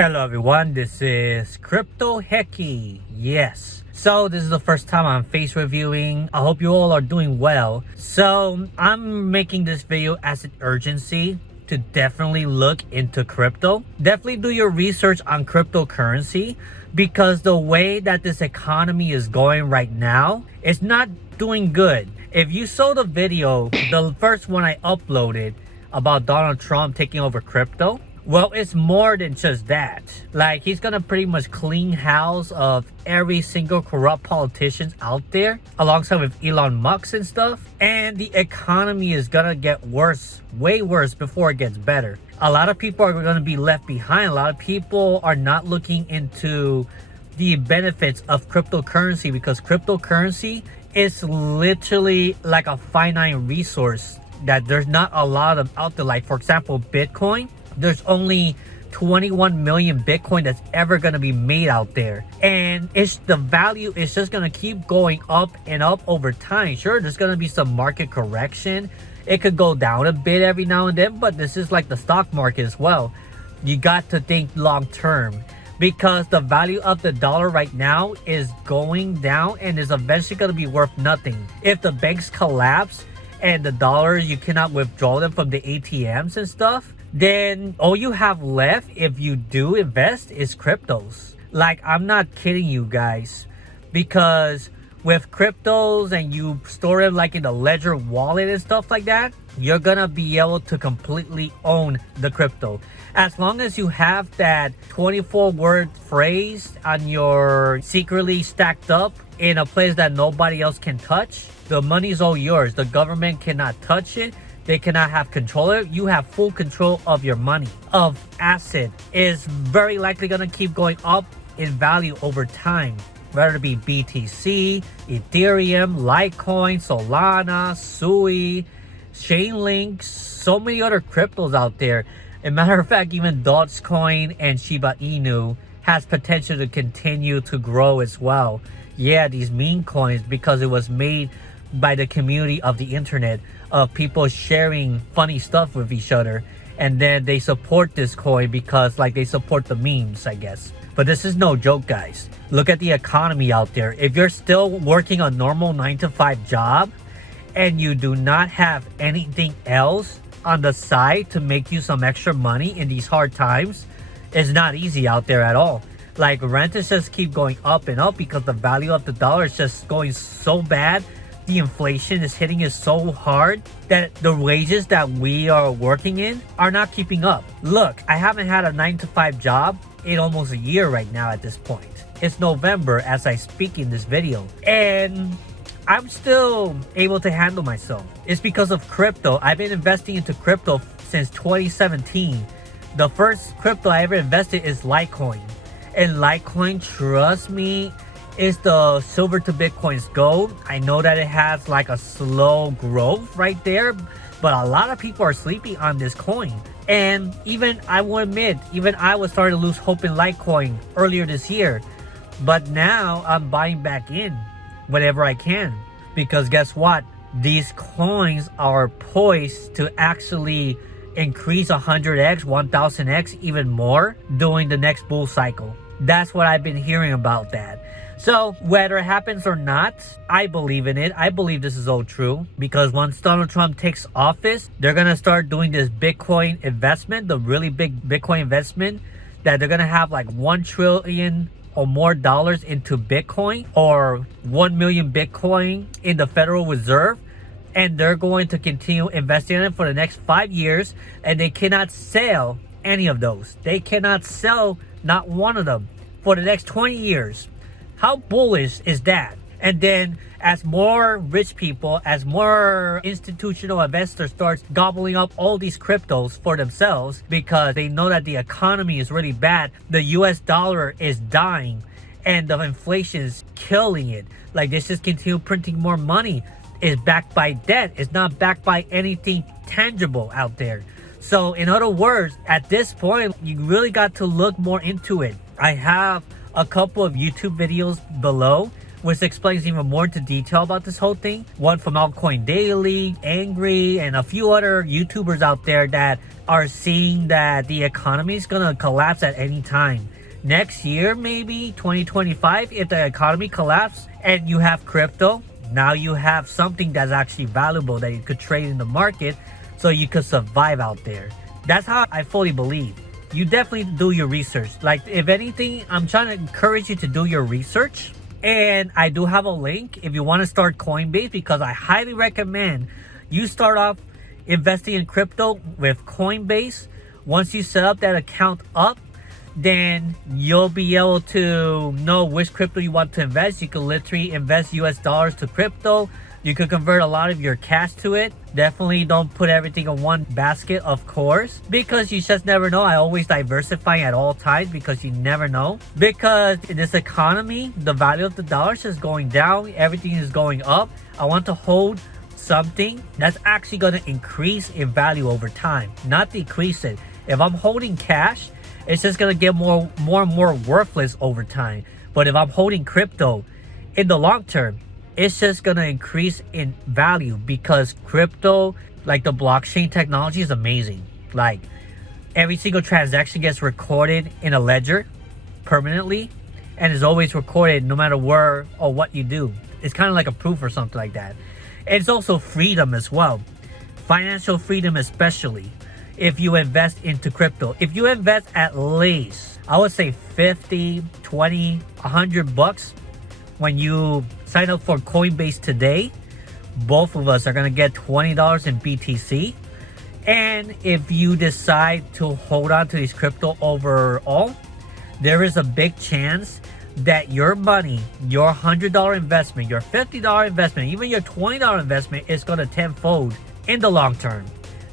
Hello everyone, this is CryptoHecky. Yes. So this is the first time I'm face reviewing. I hope you all are doing well. So I'm making this video as an urgency to definitely look into crypto. Definitely do your research on cryptocurrency because the way that this economy is going right now, it's not doing good. If you saw the video, the first one I uploaded about Donald Trump taking over crypto, well, it's more than just that. Like, he's gonna pretty much clean house of every single corrupt politicians out there, alongside with Elon Musk and stuff. And the economy is gonna get worse, way worse, before it gets better. A lot of people are gonna be left behind. A lot of people are not looking into the benefits of cryptocurrency because cryptocurrency is literally like a finite resource that there's not a lot of out there. Like, for example, Bitcoin. There's only 21 million Bitcoin that's ever going to be made out there. And the value is just going to keep going up and up over time. Sure, there's going to be some market correction. It could go down a bit every now and then, but this is like the stock market as well. You got to think long term because the value of the dollar right now is going down and is eventually going to be worth nothing. If the banks collapse and the dollars, you cannot withdraw them from the ATMs and stuff, then all you have left if you do invest is cryptos. Like, I'm not kidding you guys, because with cryptos and you store it like in the Ledger wallet and stuff like that, you're gonna be able to completely own the crypto. As long as you have that 24-word phrase on your secretly stacked up in a place that nobody else can touch, the money's all yours. The government cannot touch it. They cannot have control of it. You have full control of your money. Of asset is very likely going to keep going up in value over time. Whether it be BTC, Ethereum, Litecoin, Solana, Sui, Chainlink, so many other cryptos out there. As a matter of fact, even Dogecoin and Shiba Inu has potential to continue to grow as well. Yeah, these meme coins, because it was made by the community of the internet, of people sharing funny stuff with each other, and then they support this coin because like they support the memes, I guess. But this is no joke, guys. Look at the economy out there. If you're still working a normal 9-to-5 job and you do not have anything else on the side to make you some extra money in these hard times, it's not easy out there at all. Like, rent is just keep going up and up because the value of the dollar is just going so bad. The inflation is hitting us so hard that the wages that we are working in are not keeping up. Look, I haven't had a 9-to-5 job in almost a year right now at this point. It's November as I speak in this video, and I'm still able to handle myself. It's because of crypto. I've been investing into crypto since 2017. The first crypto I ever invested is Litecoin. And Litecoin, trust me, is the silver to Bitcoin's gold. I know that it has like a slow growth right there, but a lot of people are sleeping on this coin. And even, I will admit, even I was starting to lose hope in Litecoin earlier this year. But now I'm buying back in whenever I can. Because guess what? These coins are poised to actually increase 100x, 1000x, even more during the next bull cycle. That's what I've been hearing about that. So whether it happens or not, I believe in it. I believe this is all true because once Donald Trump takes office, they're going to start doing this Bitcoin investment, the really big Bitcoin investment, that they're going to have like $1 trillion or more dollars into Bitcoin, or 1 million Bitcoin in the Federal Reserve. And they're going to continue investing in it for the next 5 years. And they cannot sell any of those. They cannot sell not one of them for the next 20 years. How bullish is that? And then as more rich people, as more institutional investors starts gobbling up all these cryptos for themselves because they know that the economy is really bad, the US dollar is dying and the inflation is killing it. Like, they just continue printing more money. It's backed by debt. It's not backed by anything tangible out there. So in other words, at this point, you really got to look more into it. I have a couple of YouTube videos below which explains even more into detail about this whole thing. One from Altcoin Daily, Angry, and a few other YouTubers out there that are seeing that the economy is gonna collapse at any time. Next year, maybe 2025, if the economy collapses and you have crypto, now you have something that's actually valuable that you could trade in the market so you could survive out there. That's how I fully believe. You definitely do your research. Like, if anything, I'm trying to encourage you to do your research. And I do have a link if you want to start Coinbase, because I highly recommend you start off investing in crypto with Coinbase. Once you set up that account up, then you'll be able to know which crypto you want to invest. You can literally invest US dollars to crypto. You could convert a lot of your cash to it. Definitely don't put everything in one basket, of course, because you just never know. I always diversify at all times because you never know. Because in this economy, the value of the dollar is just going down. Everything is going up. I want to hold something that's actually going to increase in value over time, not decrease it. If I'm holding cash, it's just going to get more and more worthless over time. But if I'm holding crypto, in the long term, it's just going to increase in value, because crypto, like the blockchain technology, is amazing. Like, every single transaction gets recorded in a ledger permanently and is always recorded no matter where or what you do. It's kind of like a proof or something like that. It's also freedom as well. Financial freedom, especially if you invest into crypto. If you invest at least, I would say 50, 20, 100 bucks when you sign up for Coinbase today, both of us are going to get $20 in BTC. And if you decide to hold on to these crypto overall, there is a big chance that your money, your $100 investment, your $50 investment, even your $20 investment is going to tenfold in the long term.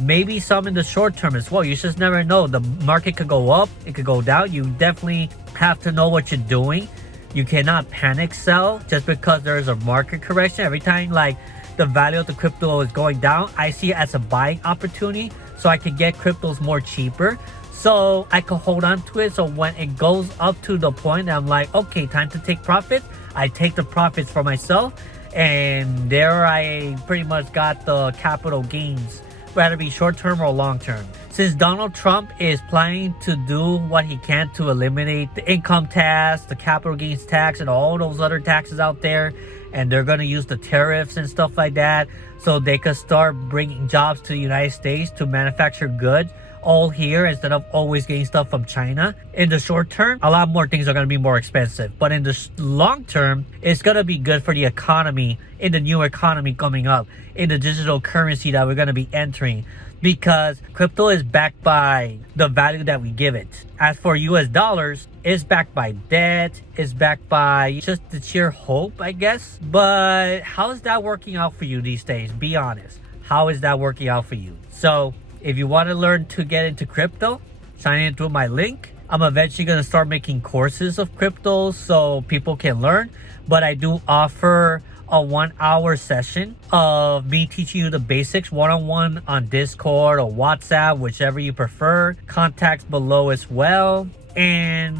Maybe some in the short term as well. You just never know. The market could go up, it could go down. You definitely have to know what you're doing. You cannot panic sell just because there is a market correction. Every time like the value of the crypto is going down, I see it as a buying opportunity, so I can get cryptos more cheaper, so I can hold on to it. So when it goes up to the point that I'm like, okay, time to take profit, I take the profits for myself, and there I pretty much got the capital gains, whether it be short term or long term. Since Donald Trump is planning to do what he can to eliminate the income tax, the capital gains tax, and all those other taxes out there, and they're going to use the tariffs and stuff like that so they could start bringing jobs to the United States to manufacture goods all here instead of always getting stuff from China. In the short term, a lot more things are going to be more expensive, but in the long term, it's going to be good for the economy, in the new economy coming up, in the digital currency that we're going to be entering, because crypto is backed by the value that we give it. As for US dollars, it's backed by debt, it's backed by just the sheer hope, I guess. But how is that working out for you these days? Be honest. How is that working out for you? So if you want to learn to get into crypto, sign in through my link. I'm eventually going to start making courses of crypto so people can learn. But I do offer a 1-hour session of me teaching you the basics one-on-one on Discord or WhatsApp, whichever you prefer. Contacts below as well. And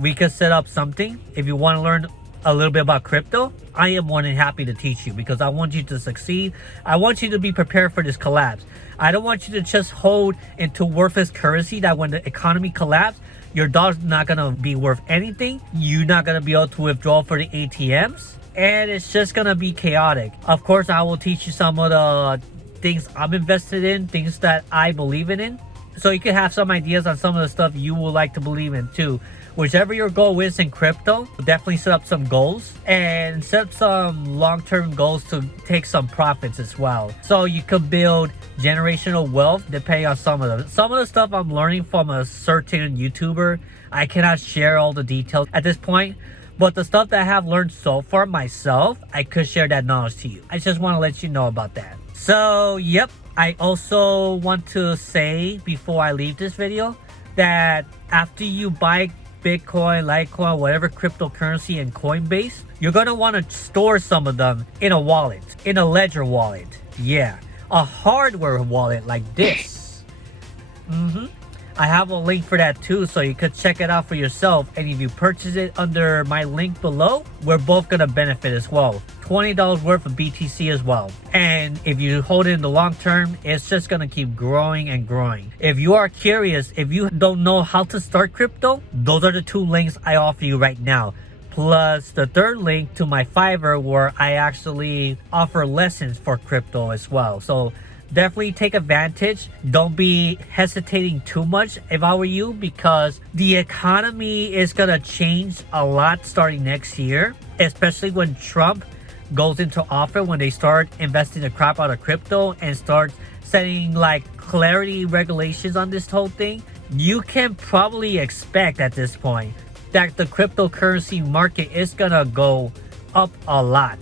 we can set up something. If you want to learn a little bit about crypto, I am more than happy to teach you, because I want you to succeed. I want you to be prepared for this collapse. I don't want you to just hold into worthless currency that when the economy collapses, your dollar's not going to be worth anything. You're not going to be able to withdraw for the ATMs. And it's just going to be chaotic. Of course, I will teach you some of the things I'm invested in, things that I believe in. So you can have some ideas on some of the stuff you would like to believe in too. Whichever your goal is in crypto, definitely set up some goals and set up some long-term goals to take some profits as well. So you could build generational wealth depending on some of them. Some of the stuff I'm learning from a certain YouTuber, I cannot share all the details at this point. But the stuff that I have learned so far myself, I could share that knowledge to you. I just want to let you know about that. So, yep. I also want to say before I leave this video that after you buy Bitcoin, Litecoin, whatever cryptocurrency in Coinbase, you're going to want to store some of them in a wallet, in a Ledger wallet. Yeah, a hardware wallet like this. I have a link for that too, so you could check it out for yourself. And if you purchase it under my link below, we're both gonna benefit as well. $20 worth of BTC as well. And if you hold it in the long term, it's just gonna keep growing and growing. If you are curious, if you don't know how to start crypto, those are the two links I offer you right now. Plus the third link to my Fiverr, where I actually offer lessons for crypto as well. So definitely take advantage. Don't be hesitating too much if I were you, because the economy is gonna change a lot starting next year, especially when Trump goes into office, when they start investing the crap out of crypto and start setting like clarity regulations on this whole thing. You can probably expect at this point that the cryptocurrency market is gonna go up a lot.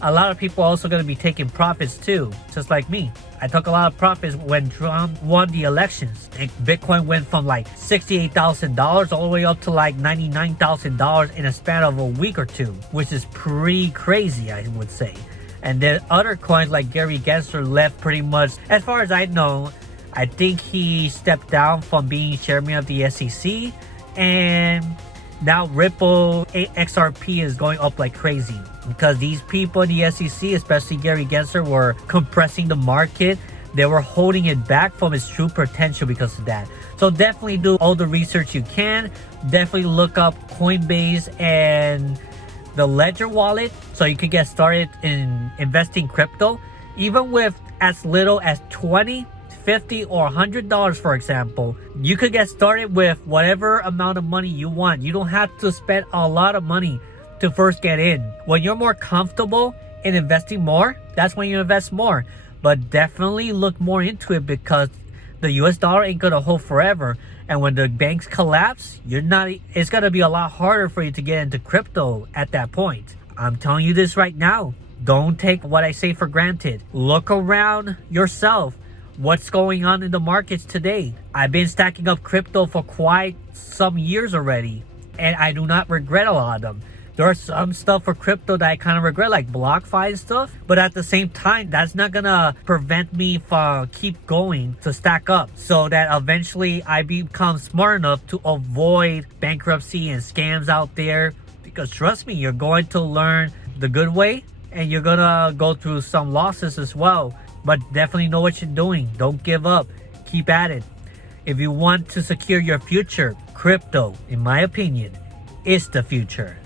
A lot of people are also gonna be taking profits too, just like me. I took a lot of profits when Trump won the elections. And Bitcoin went from like $68,000 all the way up to like $99,000 in a span of a week or two, which is pretty crazy, I would say. And then other coins like Gary Gensler left pretty much, as far as I know, I think he stepped down from being chairman of the SEC, and now Ripple XRP is going up like crazy because these people in the SEC, especially Gary Gensler, were compressing the market. They were holding it back from its true potential because of that. So definitely do all the research you can. Definitely look up Coinbase and the Ledger wallet so you can get started in investing crypto, even with as little as $20, $50 or $100, for example. You could get started with whatever amount of money you want. You don't have to spend a lot of money to first get in. When you're more comfortable in investing more, that's when you invest more. But definitely look more into it, because the US dollar ain't gonna hold forever. And when the banks collapse, it's gonna be a lot harder for you to get into crypto at that point. I'm telling you this right now. Don't take what I say for granted. Look around yourself. What's going on in the markets today? I've been stacking up crypto for quite some years already, and I do not regret a lot of them. There are some stuff for crypto that I kind of regret, like BlockFi and stuff, but at the same time, that's not gonna prevent me from keep going to stack up, so that eventually I become smart enough to avoid bankruptcy and scams out there. Because trust me, you're going to learn the good way, and you're gonna go through some losses as well. But definitely know what you're doing. Don't give up. Keep at it. If you want to secure your future, crypto, in my opinion, is the future.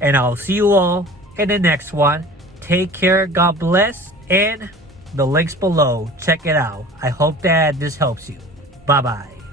And I'll see you all in the next one. Take care. God bless. And the links below. Check it out. I hope that this helps you. Bye-bye.